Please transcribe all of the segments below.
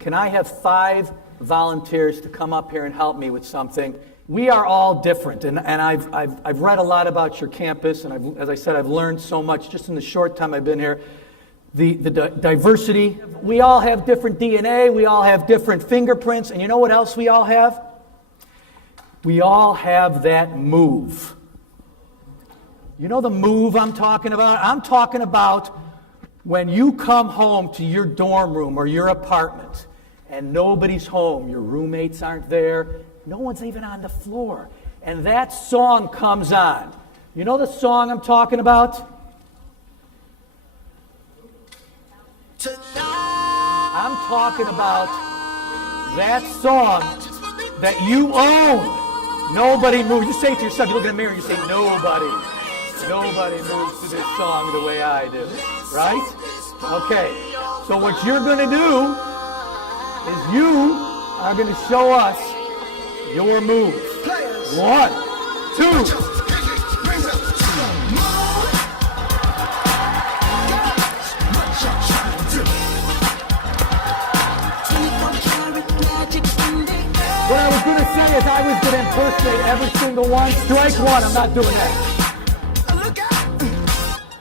Can I have 5 volunteers to come up here and help me with something? We are all different, and I've read a lot about your campus, and as I said, I've learned so much just in the short time I've been here. The diversity, we all have different DNA, we all have different fingerprints, and you know what else we all have? We all have that move. You know the move I'm talking about? I'm talking about when you come home to your dorm room or your apartment and nobody's home, your roommates aren't there, no one's even on the floor, and that song comes on. You know the song I'm talking about? I'm talking about that song that you own. Nobody moves. You say it to yourself, you look in the mirror and you say, nobody moves to this song the way I do. Right? Okay. So what you're going to do is you are going to show us your moves. 1, 2. What I was going to say is I was going to impersonate every single one. Strike one. I'm not doing that.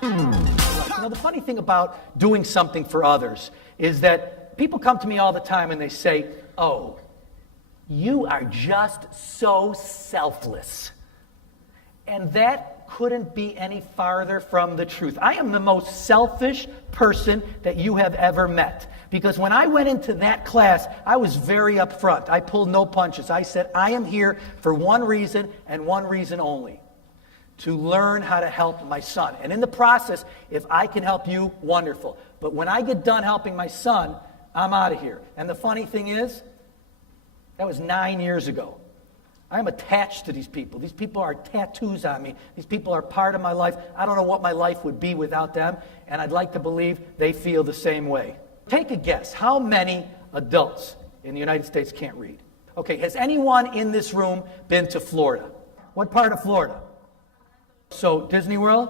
You know, the funny thing about doing something for others is that people come to me all the time and they say, oh, you are just so selfless. And that couldn't be any farther from the truth. I am the most selfish person that you have ever met. Because when I went into that class, I was very upfront. I pulled no punches. I said, I am here for one reason and one reason only. To learn how to help my son. And in the process, if I can help you, wonderful. But when I get done helping my son, I'm out of here. And the funny thing is, that was 9 years ago. I'm attached to these people. These people are tattoos on me. These people are part of my life. I don't know what my life would be without them. And I'd like to believe they feel the same way. Take a guess. How many adults in the United States can't read? Okay, has anyone in this room been to Florida? What part of Florida? So, Disney World,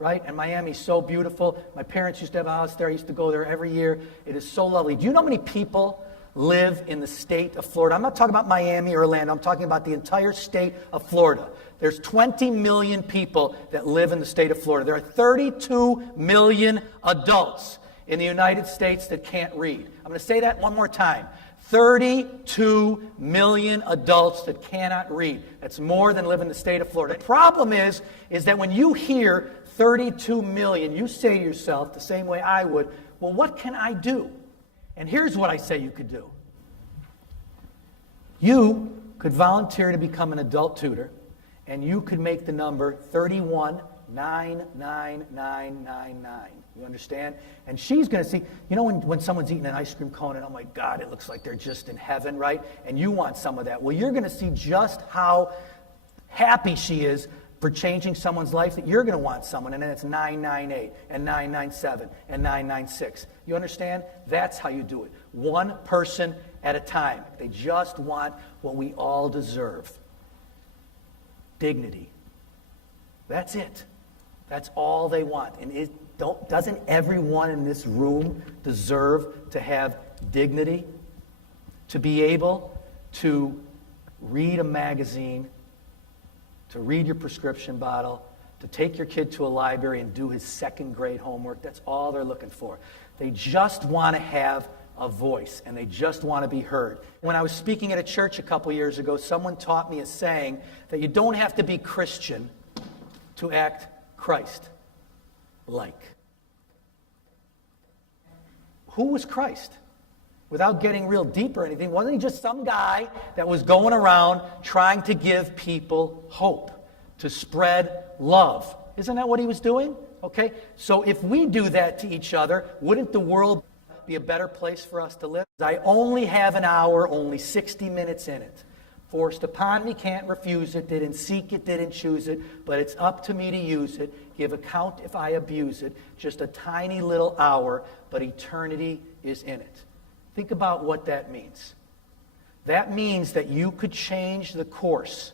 right? And Miami's so beautiful. My parents used to have a house there. I used to go there every year. It is so lovely. Do you know how many people live in the state of Florida? I'm not talking about Miami or Orlando. I'm talking about the entire state of Florida. There's 20 million people that live in the state of Florida. There are 32 million adults in the United States that can't read. I'm going to say that one more time. 32 million adults that cannot read. That's more than live in the state of Florida. The problem is that when you hear 32 million, you say to yourself, the same way I would, well, what can I do? And here's what I say you could do. You could volunteer to become an adult tutor, and you could make the number 31,99999. You understand? And she's going to see, you know when someone's eating an ice cream cone and, oh my God, it looks like they're just in heaven, right? And you want some of that. Well, you're going to see just how happy she is for changing someone's life that you're going to want someone. And then it's 998 and 997 and 996. You understand? That's how you do it. One person at a time. They just want what we all deserve. Dignity. That's it. That's all they want. And doesn't everyone in this room deserve to have dignity? To be able to read a magazine, to read your prescription bottle, to take your kid to a library and do his second grade homework. That's all they're looking for. They just want to have a voice, and they just want to be heard. When I was speaking at a church a couple years ago, someone taught me a saying that you don't have to be Christian to act Christ-like. Who was Christ? Without getting real deep or anything, wasn't he just some guy that was going around trying to give people hope, to spread love? Isn't that what he was doing? Okay, so if we do that to each other, wouldn't the world be a better place for us to live? I only have an hour, only 60 minutes in it. Forced upon me, can't refuse it, didn't seek it, didn't choose it, but it's up to me to use it, give account if I abuse it, just a tiny little hour, but eternity is in it. Think about what that means. That means that you could change the course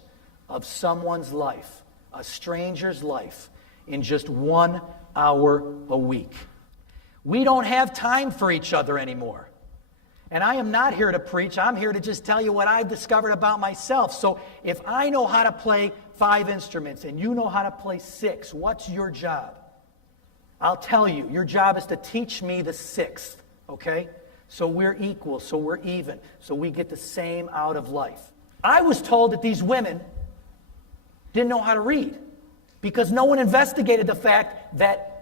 of someone's life, a stranger's life, in just 1 hour a week. We don't have time for each other anymore. And I am not here to preach. I'm here to just tell you what I've discovered about myself. So if I know how to play 5 instruments and you know how to play 6, what's your job? I'll tell you, your job is to teach me the 6th, okay? So we're equal, so we're even, so we get the same out of life. I was told that these women didn't know how to read because no one investigated the fact that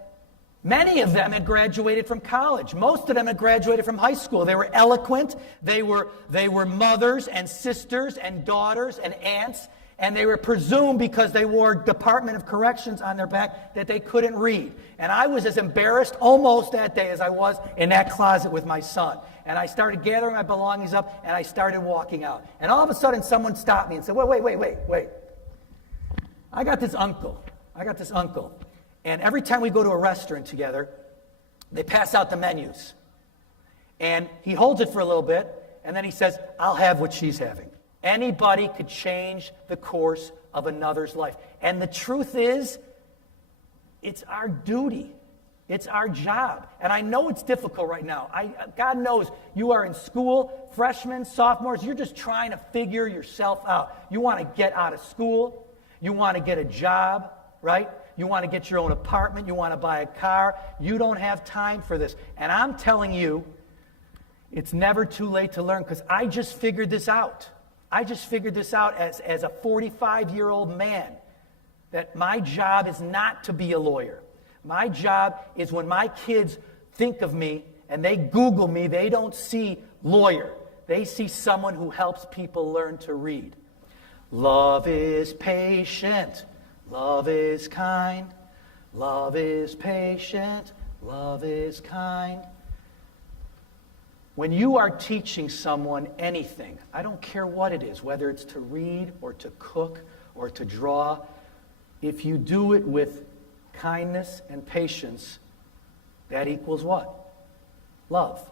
many of them had graduated from college. Most of them had graduated from high school. They were eloquent. They were mothers and sisters and daughters and aunts, and they were presumed because they wore Department of Corrections on their back that they couldn't read. And I was as embarrassed almost that day as I was in that closet with my son. And I started gathering my belongings up, and I started walking out. And all of a sudden, someone stopped me and said, wait. I got this uncle. And every time we go to a restaurant together, they pass out the menus. And he holds it for a little bit, and then he says, I'll have what she's having. Anybody could change the course of another's life. And the truth is, it's our duty. It's our job. And I know it's difficult right now. God knows you are in school, freshmen, sophomores. You're just trying to figure yourself out. You want to get out of school. You want to get a job, right? You want to get your own apartment. You want to buy a car. You don't have time for this. And I'm telling you, it's never too late to learn because I just figured this out. I just figured this out as a 45-year-old man, that my job is not to be a lawyer. My job is when my kids think of me and they Google me, they don't see lawyer. They see someone who helps people learn to read. Love is patient. Love is kind, love is patient, love is kind. When you are teaching someone anything, I don't care what it is, whether it's to read or to cook or to draw, if you do it with kindness and patience, that equals what? Love.